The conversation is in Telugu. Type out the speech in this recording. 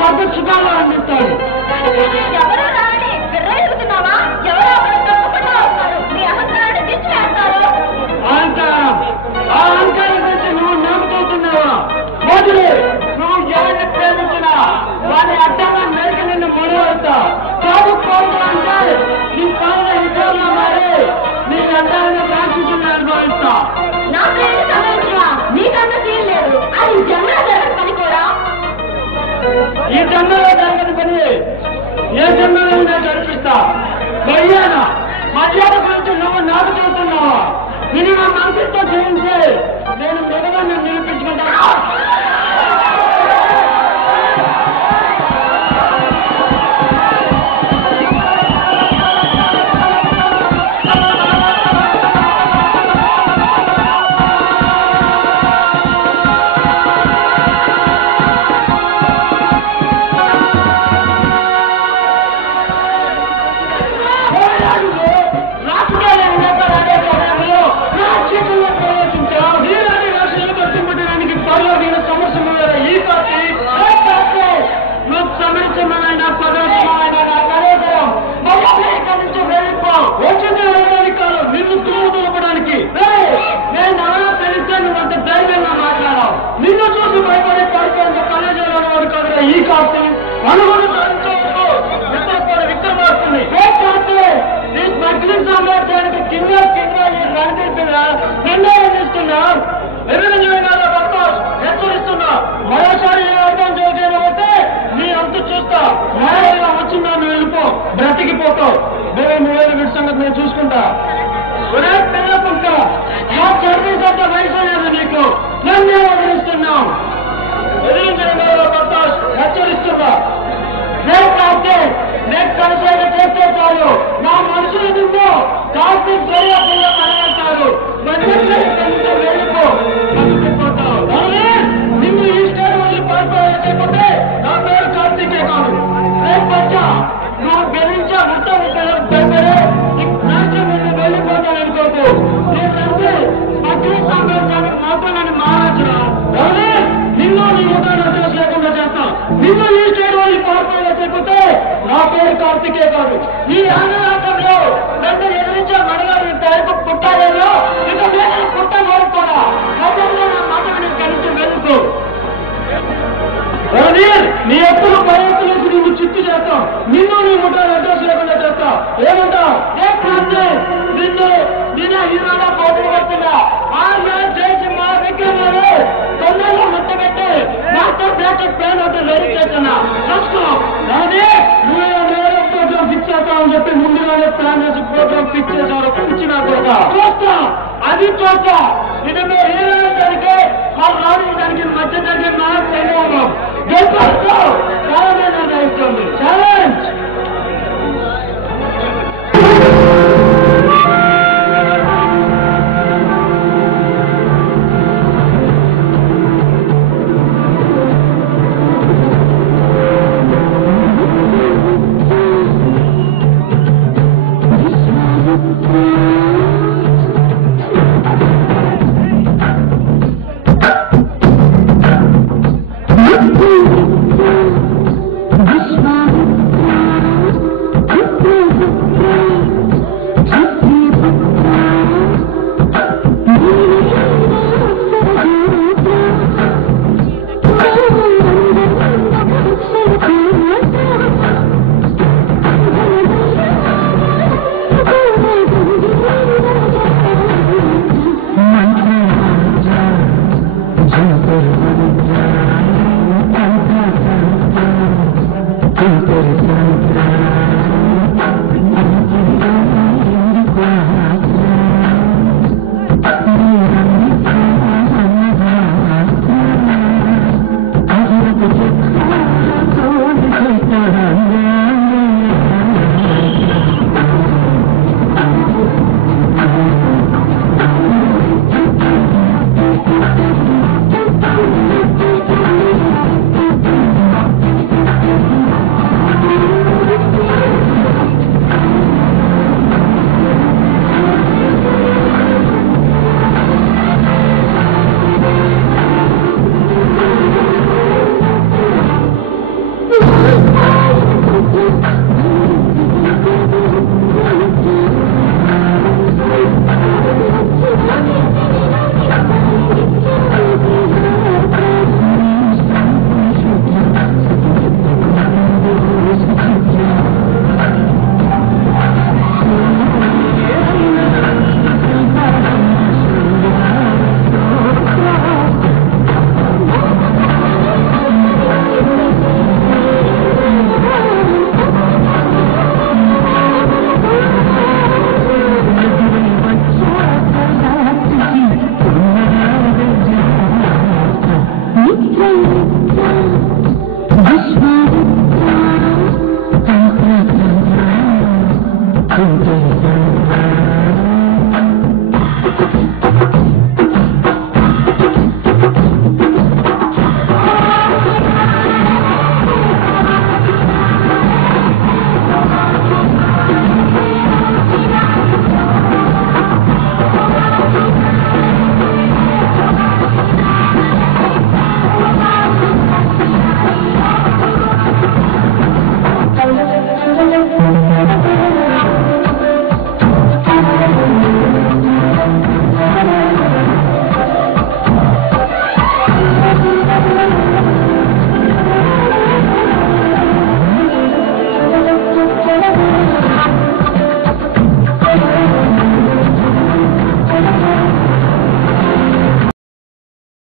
స్వర్గ సుఖాలు అందిస్తాడు. ఎవరో రాని ఎదుగుతున్నావా? ఎవరో మీ అహంకారాన్ని తీర్చివేస్తారు. అహంకారం, ఆ అహంకారం గురించి నువ్వు నమ్ముతున్నావా? మొదలు నువ్వు ఎవరిని ప్రేమించినా వారి అడ్డంగా మేరకు నిన్ను మొదలవుతా కాదు కోరుతా అంటే నీ కాళ్ళ విధానం మారి నీ అడ్డాన్ని కాల్చుకుని అనుభవిస్తా. నా ప్రేమ సమయంగా నీకన్నా తీయలేదు. అది జన్మలో జరగని పని కూడా. ఈ జన్మలో జరగని పని ఏ జన్మలో నేను జరిపిస్తా. మర్యాద గురించి నువ్వు నాకు చూస్తున్నావా? మినిమం మంత్రితో చేయించి నేను మెరుగా నేను నిరూపించుకుంటాను. నిన్ను చూసి భయపడే పరిపాలన కళాశాలలో వాడు కాదు ఈ కాపు అనుగుణ విక్రమార్కుని ఈ స్మగ్లింగ్ సామ్రాజ్యానికి కింద ఈ రణదీప్ నిర్ణయం ఇస్తున్నా. హెచ్చరిస్తున్నా. మరోసారి ఏ అర్థం చేయకపోతే నీ అంత చూస్తా. న్యాయంగా వచ్చిందా నువ్వు వెళ్ళిపో, బ్రతికిపోతావు. నువ్వేళ్ళు వీటి సంగతి నేను చూసుకుంటా. పిల్ల పుట్ట నా సర్వీస్ అంత వయసు లేదు నీకు. నన్నే వదిలిస్తున్నావు. హెచ్చరిస్తున్నా. నేను కలిసేది చేస్తే చాలు. నా మనుషులు నిన్ను కాస్త పిల్ల కనబడతారు. వెళ్ళిపో, బతికిపోతావు. నిన్ను ఈ స్టేట్ వదిలి పారిపోతే నా పేరు కార్తీకే కాదు. నువ్వు గెలించా మొత్తం నిన్ను వెళ్ళిపోతాననుకోకు. నేనంటే అగ్ని సామ్రాజ్యానికి మాత్రం నన్ను మారాల్సిన నిన్ను నీ ముఖాన్ని అడ్రస్ లేకుండా చేస్తా. నిన్ను ఈ స్టేట్ వదిలి పారిపోతే నా పేరు కార్తీకే కాదు. ఈ ఆంధ్రరాష్ట్రంలో నన్ను ఎదిరించే మనగారు టైపు పుట్టాలేదో ఇక నేను పుట్టగోరు కూడా. గతంలో నా మాట నేను కలిసి వెళ్ళిపో. నీ ఎప్పుడు పర్యటనకు నిన్ను చిత్తు చేస్తాం. నిన్ను నీ ముఠాన్ని అడ్రస్ లేకుండా చేస్తా. ఏమంటా నిన్ను హీరోగా పోటీ పడుతున్నా. చేసి మా విక్రమాలు తొందరలో ముట్టబెట్టి నాతో బ్యాకెట్ ప్లాన్ ఒకటి రెడీ చేస్తున్నా. చూసుకో నువ్వే ప్రోగ్రామ్ ఫిక్స్ చేస్తావని చెప్పి ముందుగానే ప్లాన్ చేసి ప్రోగ్రామ్ ఫిక్స్ చేసేవారు పిలిచినా కూడా చూస్తా. అది చూస్తా. ఇది మీరు హీరో జరిగే వాళ్ళు రావడానికి మధ్య జరిగే నాకు తెలియదు. చాలా నిర్ణయిస్తుంది. ఛాలెంజ్ అశ్వాలు